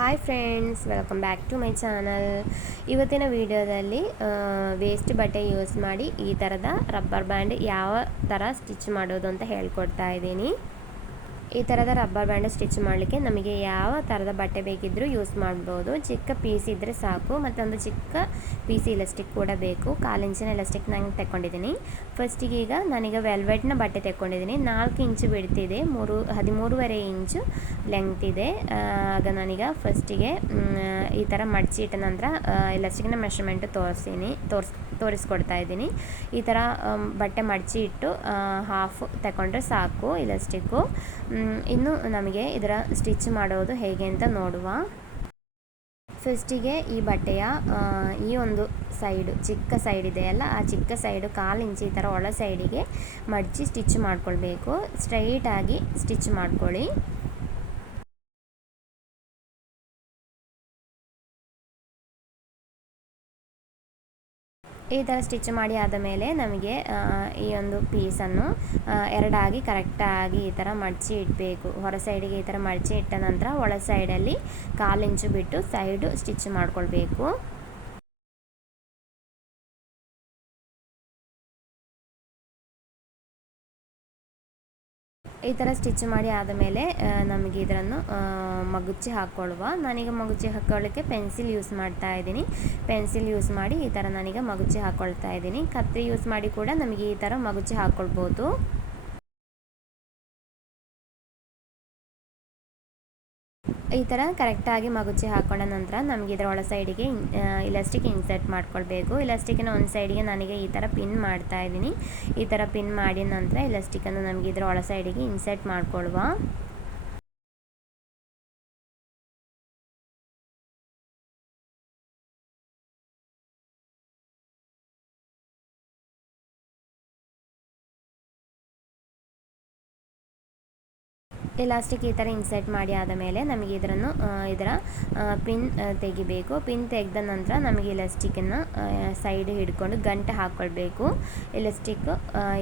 Hi friends, welcome back to my channel. ಇವತ್ತಿನ ವಿಡಿಯೋದಲ್ಲಿ waste ಬಟ್ಟೆ ಯೂಸ್ ಮಾಡಿ ಈ ಥರದ ರಬ್ಬರ್ ಬ್ಯಾಂಡ್ ಯಾವ ಥರ ಸ್ಟಿಚ್ ಮಾಡೋದು ಅಂತ ಹೇಳ್ಕೊಡ್ತಾ ಇದ್ದೀನಿ. ಈ ಥರದ ರಬ್ಬರ್ ಬ್ಯಾಂಡ್ ಸ್ಟಿಚ್ ಮಾಡಲಿಕ್ಕೆ ನಮಗೆ ಯಾವ ಥರದ ಬಟ್ಟೆ ಬೇಕಿದ್ದರೂ ಯೂಸ್ ಮಾಡ್ಬೋದು. ಚಿಕ್ಕ ಪೀಸ್ ಇದ್ದರೆ ಸಾಕು, ಮತ್ತೊಂದು ಚಿಕ್ಕ ಪೀಸ್ ಇಲಾಸ್ಟಿಕ್ ಕೂಡ ಬೇಕು. 1/4 ಇಂಚಿನ ಇಲಾಸ್ಟಿಕ್ ನಾನು ತೆಕ್ಕೊಂಡಿದ್ದೀನಿ. ಫಸ್ಟಿಗೆ ಈಗ ನಾನೀಗ ವೆಲ್ವೆಟ್ನ ಬಟ್ಟೆ ತೆಕ್ಕೊಂಡಿದ್ದೀನಿ. 4 ಇಂಚು ಬಿಡ್ತಿದೆ, 13.5 ಇಂಚು ಲೆಂತ್ ಇದೆ. ಆಗ ನಾನೀಗ ಫಸ್ಟಿಗೆ ಈ ಥರ ಮಡಚಿ ಇಟ್ಟ ನಂತರ ಇಲಾಸ್ಟಿಕ್ನ ಮೆಷರ್ಮೆಂಟ್ ತೋರಿಸ್ಕೊಡ್ತಾ ಇದ್ದೀನಿ. ಈ ಥರ ಬಟ್ಟೆ ಮಡಚಿ ಇಟ್ಟು ಹಾಫ್ ತಗೊಂಡ್ರೆ ಸಾಕು ಇಲಾಸ್ಟಿಕ್ಕು. ಇನ್ನು ನಮಗೆ ಇದರ ಸ್ಟಿಚ್ ಮಾಡೋದು ಹೇಗೆ ಅಂತ ನೋಡುವ. ಫಸ್ಟಿಗೆ ಈ ಬಟ್ಟೆಯ ಈ ಒಂದು ಸೈಡು ಚಿಕ್ಕ ಸೈಡ್ ಇದೆಯಲ್ಲ, ಆ ಚಿಕ್ಕ ಸೈಡು 1/4 ಇಂಚು ಈ ಥರ ಒಳ ಸೈಡಿಗೆ ಮಡಚಿ ಸ್ಟಿಚ್ ಮಾಡ್ಕೊಳ್ಬೇಕು. ಸ್ಟ್ರೈಟಾಗಿ ಸ್ಟಿಚ್ ಮಾಡ್ಕೊಳ್ಳಿ. ಈ ಥರ ಸ್ಟಿಚ್ ಮಾಡಿ ಆದ ಮೇಲೆ ನಮಗೆ ಈ ಒಂದು ಪೀಸನ್ನು ಎರಡಾಗಿ ಕರೆಕ್ಟಾಗಿ ಈ ಥರ ಮಡಚಿ ಇಡಬೇಕು. ಹೊರ ಸೈಡಿಗೆ ಈ ಥರ ಮಡಚಿ ಇಟ್ಟ ನಂತರ ಒಳ ಸೈಡಲ್ಲಿ 1/4 ಇಂಚು ಬಿಟ್ಟು ಸೈಡು ಸ್ಟಿಚ್ ಮಾಡ್ಕೊಳ್ಬೇಕು. ಈ ಥರ ಸ್ಟಿಚ್ ಮಾಡಿ ಆದಮೇಲೆ ನಮಗೆ ಇದನ್ನು ಮಗುಚಿ ಹಾಕ್ಕೊಳ್ಳುವ. ನಾನೀಗ ಮಗುಚಿ ಹಾಕ್ಕೊಳ್ಳೋಕ್ಕೆ ಪೆನ್ಸಿಲ್ ಯೂಸ್ ಮಾಡ್ತಾ ಇದ್ದೀನಿ. ಪೆನ್ಸಿಲ್ ಯೂಸ್ ಮಾಡಿ ಈ ಥರ ನಾನೀಗ ಮಗುಚಿ ಹಾಕ್ಕೊಳ್ತಾ ಇದ್ದೀನಿ. ಕತ್ರಿ ಯೂಸ್ ಮಾಡಿ ಕೂಡ ನಮಗೆ ಈ ಥರ ಮಗುಚಿ ಹಾಕ್ಕೊಳ್ಬೋದು. ಈ ಥರ ಕರೆಕ್ಟಾಗಿ ಮಗುಚಿ ಹಾಕೊಂಡ ನಂತರ ನಮಗೆ ಇದರ ಒಳ ಸೈಡಿಗೆ ಇಲಾಸ್ಟಿಕ್ ಇನ್ಸರ್ಟ್ ಮಾಡ್ಕೊಳ್ಬೇಕು. ಇಲಾಸ್ಟಿಕ್ಕಿನ ಒಂದು ಸೈಡಿಗೆ ನನಗೆ ಈ ಥರ ಪಿನ್ ಮಾಡ್ತಾ ಇದ್ದೀನಿ. ಈ ಥರ ಪಿನ್ ಮಾಡಿದ ನಂತರ ಇಲಾಸ್ಟಿಕ್ಕನ್ನು ನಮಗೆ ಇದರ ಒಳ ಸೈಡಿಗೆ ಇನ್ಸರ್ಟ್ ಮಾಡ್ಕೊಳ್ಳುವ. ಇಲಾಸ್ಟಿಕ್ ಈ ಥರ ಇನ್ಸರ್ಟ್ ಮಾಡಿ ಆದ ಮೇಲೆ ನಮಗೆ ಇದರ ಪಿನ್ ತೆಗಿಬೇಕು. ಪಿನ್ ತೆಗೆದ ನಂತರ ನಮಗೆ ಇಲಾಸ್ಟಿಕ್ಕನ್ನು ಸೈಡ್ ಹಿಡ್ಕೊಂಡು ಗಂಟೆ ಹಾಕ್ಕೊಳ್ಬೇಕು. ಇಲಾಸ್ಟಿಕ್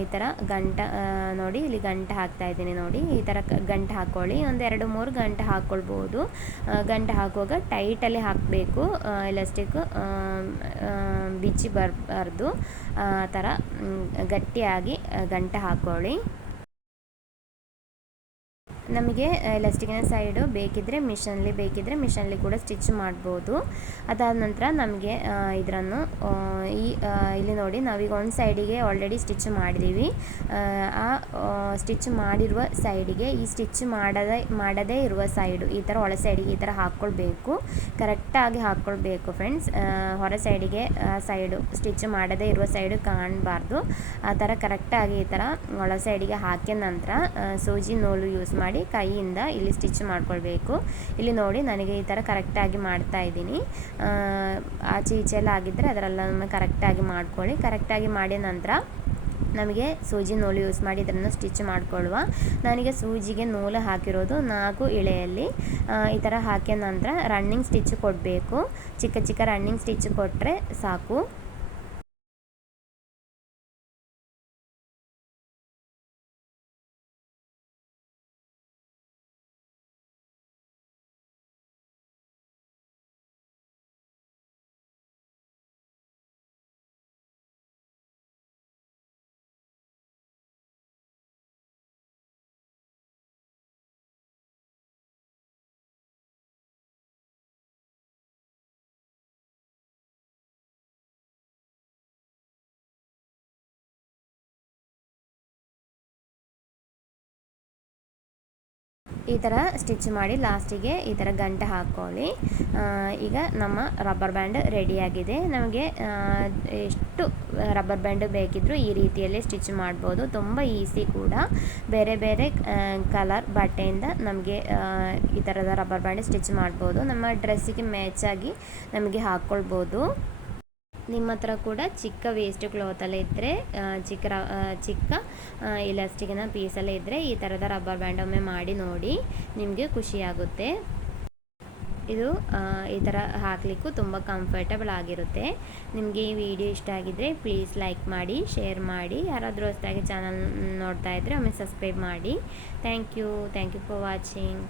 ಈ ಥರ ಗಂಟೆ ನೋಡಿ, ಇಲ್ಲಿ ಗಂಟೆ ಹಾಕ್ತಾ ಇದ್ದೀನಿ ನೋಡಿ. ಈ ಥರ ಗಂಟೆ ಹಾಕ್ಕೊಳ್ಳಿ. ಒಂದು 2-3 ಗಂಟೆ ಹಾಕ್ಕೊಳ್ಬೋದು. ಗಂಟೆ ಹಾಕುವಾಗ ಟೈಟಲ್ಲಿ ಹಾಕಬೇಕು. ಇಲಾಸ್ಟಿಕ್ ಬಿಚ್ಚಿ ಬರಬಾರ್ದು. ಆ ಥರ ಗಟ್ಟಿಯಾಗಿ ಗಂಟೆ ಹಾಕ್ಕೊಳ್ಳಿ. ನಮಗೆ ಎಲಾಸ್ಟಿಕ್ನ ಸೈಡು ಬೇಕಿದ್ದರೆ ಮಿಷನ್ಲಿ ಕೂಡ ಸ್ಟಿಚ್ ಮಾಡ್ಬೋದು. ಅದಾದ ನಂತರ ನಮಗೆ ಇದನ್ನು ಇಲ್ಲಿ ನೋಡಿ, ನಾವೀಗ ಒಂದು ಸೈಡಿಗೆ ಆಲ್ರೆಡಿ ಸ್ಟಿಚ್ ಮಾಡಿದ್ದೀವಿ. ಆ ಸ್ಟಿಚ್ ಮಾಡಿರುವ ಸೈಡಿಗೆ ಈ ಸ್ಟಿಚ್ ಮಾಡದೇ ಇರುವ ಸೈಡು ಈ ಥರ ಒಳ ಸೈಡಿಗೆ ಈ ಥರ ಹಾಕ್ಕೊಳ್ಬೇಕು. ಕರೆಕ್ಟಾಗಿ ಹಾಕ್ಕೊಳ್ಬೇಕು ಫ್ರೆಂಡ್ಸ್. ಹೊರ ಸೈಡಿಗೆ ಸೈಡು ಸ್ಟಿಚ್ ಮಾಡದೇ ಇರುವ ಸೈಡು ಕಾಣಬಾರ್ದು. ಆ ಥರ ಕರೆಕ್ಟಾಗಿ ಈ ಥರ ಒಳ ಸೈಡಿಗೆ ಹಾಕಿದ ನಂತರ ಸೂಜಿ ನೂಲು ಯೂಸ್ ಮಾಡಿ ಕೈಯಿಂದ ಇಲ್ಲಿ ಸ್ಟಿಚ್ ಮಾಡ್ಕೊಳ್ಬೇಕು. ಇಲ್ಲಿ ನೋಡಿ, ನನಗೆ ಈ ಥರ ಕರೆಕ್ಟಾಗಿ ಮಾಡ್ತಾ ಇದ್ದೀನಿ. ಆಚೆ ಈಚೆ ಎಲ್ಲ ಆಗಿದ್ದರೆ ಅದರೆಲ್ಲ ಕರೆಕ್ಟಾಗಿ ಮಾಡ್ಕೊಳ್ಳಿ. ಕರೆಕ್ಟಾಗಿ ಮಾಡಿದ ನಂತರ ನಮಗೆ ಸೂಜಿ ನೂಲು ಯೂಸ್ ಮಾಡಿ ಇದನ್ನು ಸ್ಟಿಚ್ ಮಾಡಿಕೊಳ್ಳುವ. ನಾನೀಗ ಸೂಜಿಗೆ ನೂಲು ಹಾಕಿರೋದು 4 ಎಳೆಯಲ್ಲಿ. ಈ ಥರ ಹಾಕಿದ ನಂತರ ರನ್ನಿಂಗ್ ಸ್ಟಿಚ್ ಕೊಡಬೇಕು. ಚಿಕ್ಕ ಚಿಕ್ಕ ರನ್ನಿಂಗ್ ಸ್ಟಿಚ್ ಕೊಟ್ಟರೆ ಸಾಕು. ಈ ಥರ ಸ್ಟಿಚ್ ಮಾಡಿ ಲಾಸ್ಟಿಗೆ ಈ ಥರ ಗಂಟೆ ಹಾಕ್ಕೊಳ್ಳಿ. ಈಗ ನಮ್ಮ ರಬ್ಬರ್ ಬ್ಯಾಂಡ್ ರೆಡಿಯಾಗಿದೆ. ನಮಗೆ ಎಷ್ಟು ರಬ್ಬರ್ ಬ್ಯಾಂಡ್ ಬೇಕಿದ್ದರೂ ಈ ರೀತಿಯಲ್ಲಿ ಸ್ಟಿಚ್ ಮಾಡ್ಬೋದು. ತುಂಬ ಈಸಿ ಕೂಡ. ಬೇರೆ ಬೇರೆ ಕಲರ್ ಬಟ್ಟೆಯಿಂದ ನಮಗೆ ಈ ಥರದ ರಬ್ಬರ್ ಬ್ಯಾಂಡ್ ಸ್ಟಿಚ್ ಮಾಡ್ಬೋದು. ನಮ್ಮ ಡ್ರೆಸ್ಸಿಗೆ ಮ್ಯಾಚಾಗಿ ನಮಗೆ ಹಾಕ್ಕೊಳ್ಬೋದು. ನಿಮ್ಮ ಹತ್ರ ಕೂಡ ಚಿಕ್ಕ ವೇಸ್ಟ್ ಕ್ಲಾತಲ್ಲೇ ಇದ್ದರೆ, ಚಿಕ್ಕ ಇಲಾಸ್ಟಿಕ್ನ ಪೀಸಲ್ಲೇ ಇದ್ದರೆ ಈ ಥರದ ರಬ್ಬರ್ ಬ್ಯಾಂಡ್ ಒಮ್ಮೆ ಮಾಡಿ ನೋಡಿ, ನಿಮಗೆ ಖುಷಿಯಾಗುತ್ತೆ. ಇದು ಈ ಥರ ಹಾಕಲಿಕ್ಕೂ ತುಂಬ ಕಂಫರ್ಟಬಲ್ ಆಗಿರುತ್ತೆ. ನಿಮಗೆ ಈ ವಿಡಿಯೋ ಇಷ್ಟ ಆಗಿದ್ದರೆ ಪ್ಲೀಸ್ ಲೈಕ್ ಮಾಡಿ, ಶೇರ್ ಮಾಡಿ. ಯಾರಾದರೂ ಹೊಸದಾಗಿ ಚಾನಲ್ ನೋಡ್ತಾ ಇದ್ದರೆ ಒಮ್ಮೆ ಸಬ್ಸ್ಕ್ರೈಬ್ ಮಾಡಿ. Thank you for watching.